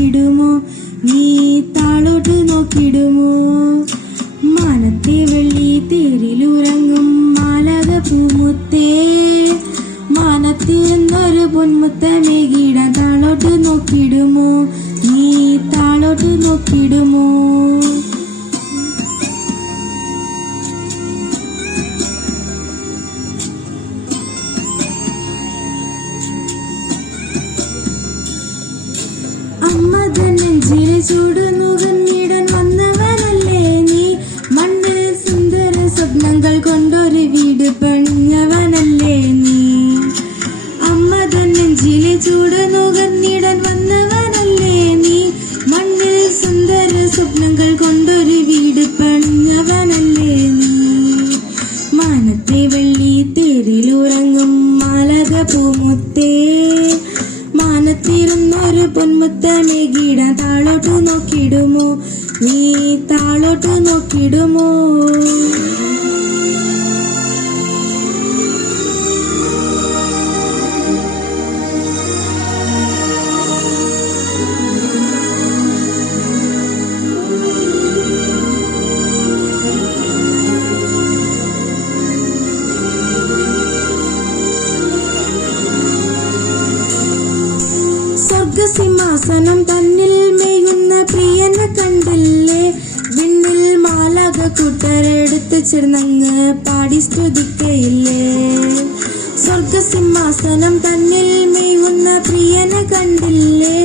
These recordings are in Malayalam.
നോക്കിടുമോ നീ താളോട്ട് നോക്കിടുമോ മാനത്തെ വെള്ളി തേരിലുറങ്ങും മാലക പൂമുത്തേ മാനത്തിരുന്നൊരു പൊന്മുത്തമേകിടാൻ താളോട്ട് നോക്കിടുമോ നീ താളോട്ട് നോക്കിടുമോ അമ്മതൻ നെഞ്ചിലെ ചൂടുന്നുകന്നിടാൻ വന്നവനല്ലേ നീ മണ്ണിൽ സുന്ദര സ്വപ്നങ്ങൾ കൊണ്ടൊരു വീട് പണിഞ്ഞവനല്ലേ നീ അമ്മതൻ നെഞ്ചിലെ ചൂടുന്നുകന്നിടാൻ വന്നവനല്ലേ നീ മണ്ണിൽ സുന്ദര സ്വപ്നങ്ങൾ കൊണ്ടൊരു വീട് പണിഞ്ഞവനല്ലേ നീ മാനത്തെ വെള്ളി തേരിലുറങ്ങും മാലക പൂമുത്തേ മാനത്തിരുന്നൊരു പൊന്മുത്തമേകിടാൻ താളോട്ട് നോക്കിടുമോ നീ താളോട്ട് നോക്കിടുമോ സ്വർഗസിംഹാസനം തന്നിൽ മേയുന്ന പ്രിയനെ കണ്ടില്ലേ വിണ്ണിൽ മാലക കൂട്ടരെടുത്ത് ചേർന്നങ്ങ് പാടി സ്തുതിക്കയില്ലേ സ്വർഗസിംഹാസനം തന്നിൽ മേയുന്ന പ്രിയനെ കണ്ടില്ലേ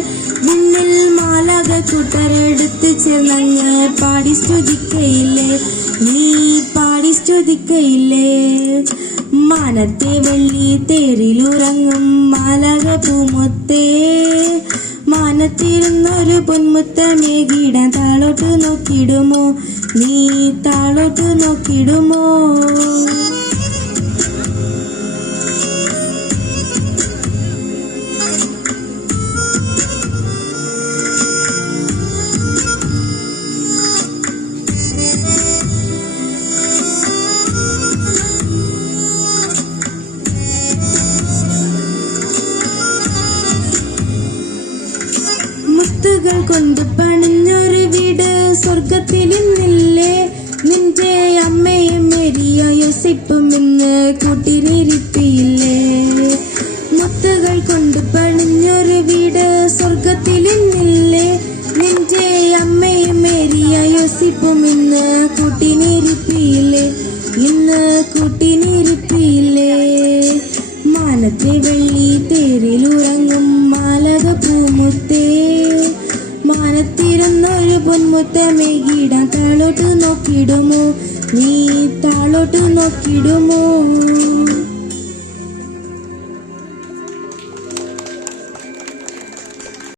വിണ്ണിൽ മാലക കൂട്ടരെടുത്ത് ചേർന്നങ്ങ് പാടി സ്തുതിക്കയില്ലേ നീ പാടി സ്തുതിക്കയില്ലേ മാനത്തെ വെള്ളി തേരിലുറങ്ങും മാലക പൂമുത്തേ മാനത്തിരുന്നൊരു പൊന്മുത്തമേകിടാൻ താളോട്ട് നോക്കിടുമോ നീ താളോട്ട് നോക്കിടുമോ മുത്തുകൾ കൊണ്ട് പണിഞ്ഞൊരു വീട് സ്വർഗത്തിലിന്നില്ലേ നിന്റെ അമ്മയും മേരിയ യോസേപ്പും ഇന്ന് കൂട്ടിനിരുത്തിയില്ലേ മുത്തുകൾ കൊണ്ട് പണിഞ്ഞൊരു വീട് സ്വർഗത്തിലിന്നില്ലേ നിന്റെ അമ്മയും മേരിയ യോസേപ്പും ഇന്ന് കൂട്ടിനിരുത്തിയില്ലേ ഇന്ന് കൂട്ടിനിരുത്തിയില്ലേ മാനത്തെ വെള്ളി തേരിലുറങ്ങും മാലക പൂമുത്തേ മാനത്തിരുന്നൊരു പൊന്മുത്തമേകിടാൻ താളോട്ട് നോക്കിടുമോ നീ താളോട്ട് നോക്കിടുമോ